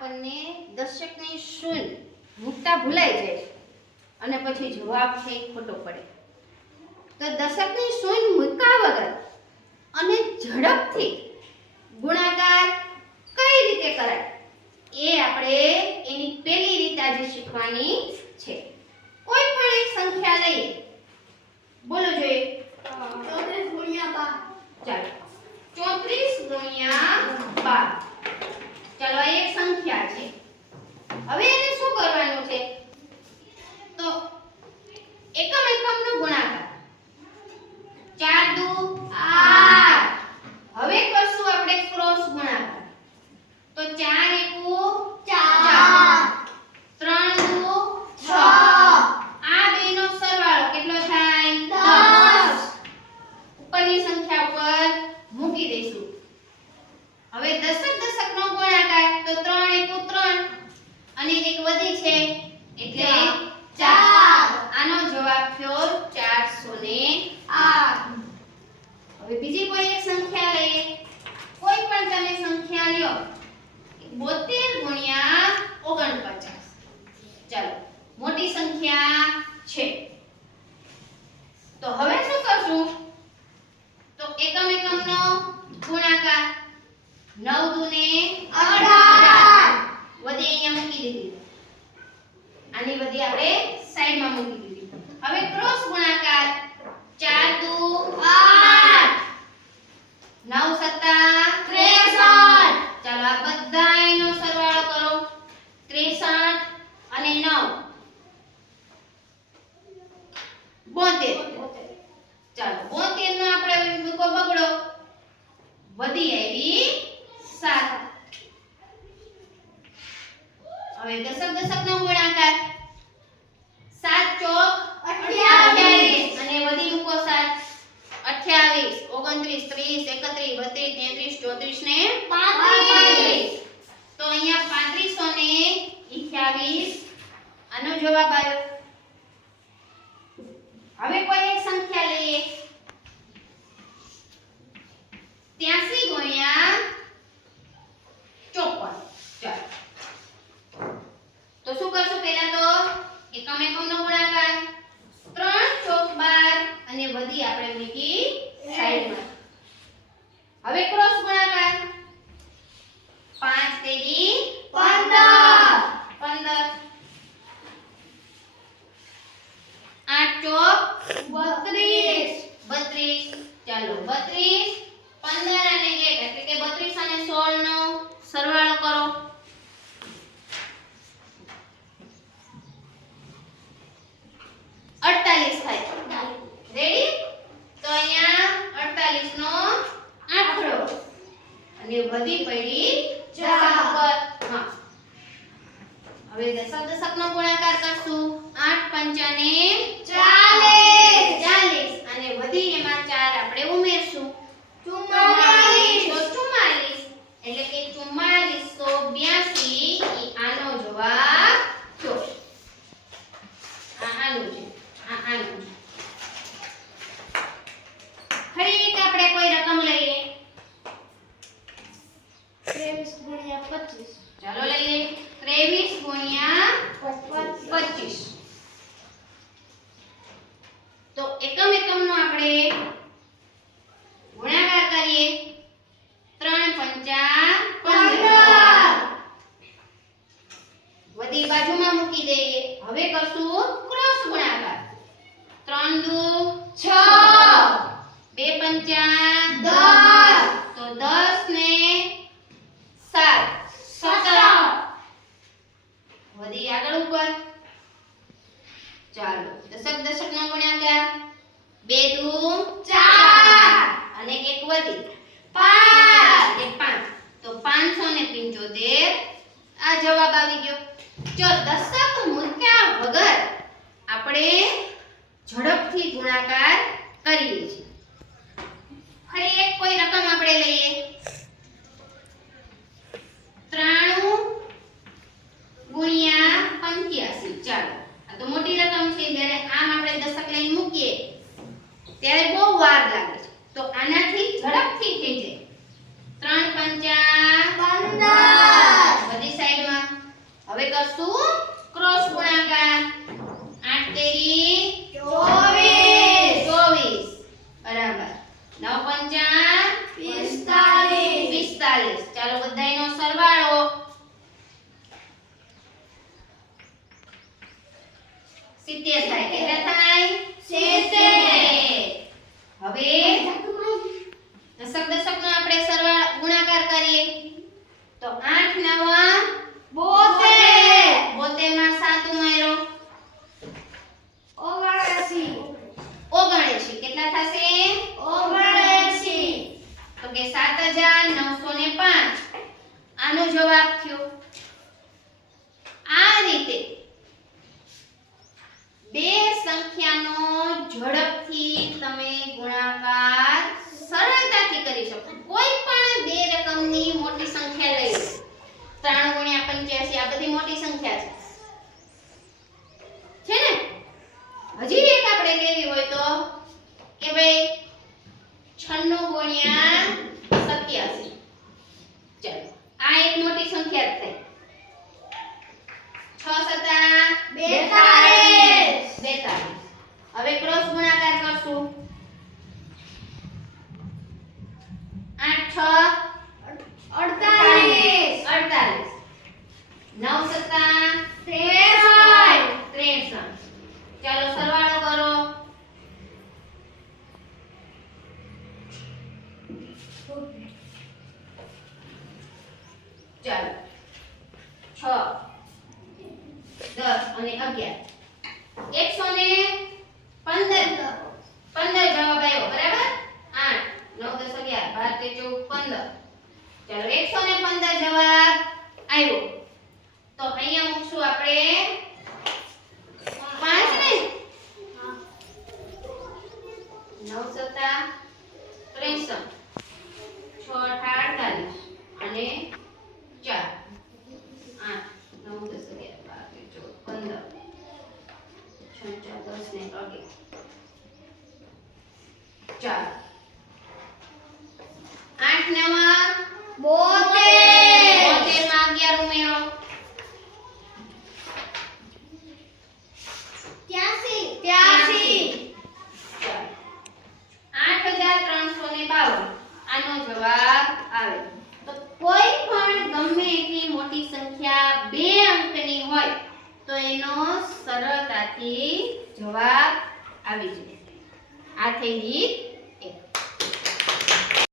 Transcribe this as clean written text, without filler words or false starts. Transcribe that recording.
આપણને દશકની શૂન્ય મૂકતા ભૂલાઈ જાય અને પછી જવાબ છે એ ખોટો પડે. તો દશકની શૂન્ય મૂક્યા વગર અને ઝડપથી ગુણાકાર કઈ રીતે કરાય એ આપણે એની પહેલી રીત આજે શીખવાની છે. કોઈ પણ એક સંખ્યા લઈએ, બોલો જોઈએ. 34 ગુણ્યા 12. ચાલો 34 ગુણ્યા 12. ચાલો એક સંખ્યા છે. હવે એને શું કરવાનું છે? તો એકમ એકમનો ગુણાકાર 4 દુ 8. હવે કરશું આપણે ક્રોસ ગુણાકાર. તો 4 એકુ 4, 3 દુ 6. આ બેનો સરવાળો કેટલો થાય? 10. ઉપરની સંખ્યા ઉપર મૂકી દઈશું. હવે દશકનો ગુણાકાર તો 3 એકુ 3 અને એક વધી છે એટલે 4. આનો જવાબ થયો 408. હવે બીજી કોઈ એક સંખ્યા લઈએ. કોઈ પણ તમે સંખ્યા લ્યો. 72 ગુણ્યા 49. ચાલો મોટી સંખ્યા છે. તો હવે શું કરશું? તો એકમ એકમનો ગુણાકાર 9 દુને 18. વધી અહીંયા મૂકી દીધી. આની બધી આપણે સાઈડમાં મૂકી દીધી. હવે ક્રોસ ગુણાકાર 4 દુ 8, 9 સત્તા 63. ચાલો આ બધાયનો સરવાળો કરો. 63 અને 9 72. ચાલો 72 નો આપણે મૂકો બગડો. વધી આવી 7. હવે દશકનો ગુણાકાર 7 ચોક 28 અને વધી મૂકો 7. 28 29 30 31 32 33 34 ને 35. તો અહીંયા 3528 આનો જવાબ આવ્યો. હવે કોઈ એક સંખ્યા લઈએ. 83 ગુણ્યા 54. ચાલો તો શું કરશું? પહેલા તો એકમ એકમનો ગુણાકાર 3 ચોક 12 અને વધી આપણે મૂકી સાઈડમાં. હવે ક્રોસ ગુણાકાર 5 તેરી 15. 8 ચોક 32. ચાલો 32 15 અને 1 એટલે કે 32 અને 16 નો સરવાળો કરો. 48 થાય. રેડી? તો અહીંયા 48 નો આંકડો અને વધી પડી 4 ઉપર. હા હવે દશકનો ગુણાકાર કરશું. 8 પંચાને 40 અને વધી એમાં 4 આપણે ઉમેરશું. 44 એટલે કે 4482 ઈ આનો જવાબ થયો. આનું છે. આનું ફરી એક આપણે કોઈ રકમ લઈએ. 23 ગુણ્યા 25. ચાલો લઈએ 23 ગુણ્યા 25. તો એકમ એકમનો આપણે ગુણાકાર કરીએ. 3 પંચા 15. વધી બાજુમાં મૂકી દઈએ. હવે કરશું ક્રોસ ગુણાકાર. 3 દુ 6, 2 પંચા 10. તો 10 ને 7 17. વધી આગળ ઉપર. ચાલો દશકનો ગુણાકાર 2 દુ 4 અને એક વધી 5. તો 575 આ જવાબ આવી ગયો. જો દશક મૂક્યા વગર આપણે ઝડપથી ગુણાકાર કરીએ છીએ. ફરી એક કોઈ રકમ આપણે લઈએ. 93 ગુણ્યા 85. ચાલો આ તો મોટી રકમ છે. જ્યારે આમ આપણે દશક લઈને મૂકીએ ત્યારે બહુ વાર લાગે છે. તો આનાથી ઝડપથી થઈ જાય. 3 પંચા 15. બધી સાઈડમાં કરશું ક્રોસ ગુણાકાર. 8 તેરી 24 બરાબર. 9 પંચા 45. ચાલો બધાયનો સરવાળો 70 થાય. કેટલા થાય? 70. હવે દશકનો આપણે સરવાળો ગુણાકાર કરીએ તો 8 નવા 72 માં 7 ઉમેરો 79. કેટલા થશે? 79. તો કે 7905 આનો જવાબ થયો. આ રીતે બે સંખ્યાનો ઝડપથી તમે ગુણાકાર સરળતાથી કરી શકો. કોઈ પણ બે રકમની મોટી સંખ્યા લઈ લો. 3 ગુણ્યા 85 આ બધી મોટી સંખ્યા છે ને? હજી એક આપણે લેવી હોય તો કે ભાઈ 96 ગુણ્યા 87. ચાલો આ એક મોટી સંખ્યા જ થઈ. 6 સતા 42. હવે ક્રોસ ગુણાકાર કરશું. 8 6 48. 9 સતા 63. ચાલો સરવાળો કરો. ચાલો 6 10 અને 11 115 જવાબ આવ્યો બરાબર. 8 9 10 11 12 13 14 15. ચાલો 115 જવાબ આવ્યો તો અહીંયા મૂકશું આપણે 5 ને 9 સતા 63 6 48 અને 4 8 9 10 11 12 13 14 15 6 4 10 ને 4 8 નવા 72 માં 11 ઉમેરો 8352 આનો જવાબ આવે. તો કોઈ પણ ગમે એટલી મોટી સંખ્યા 2 અંકની હોય તો એનો સરળતાથી જવાબ આવી જાય. આ થઈ રીત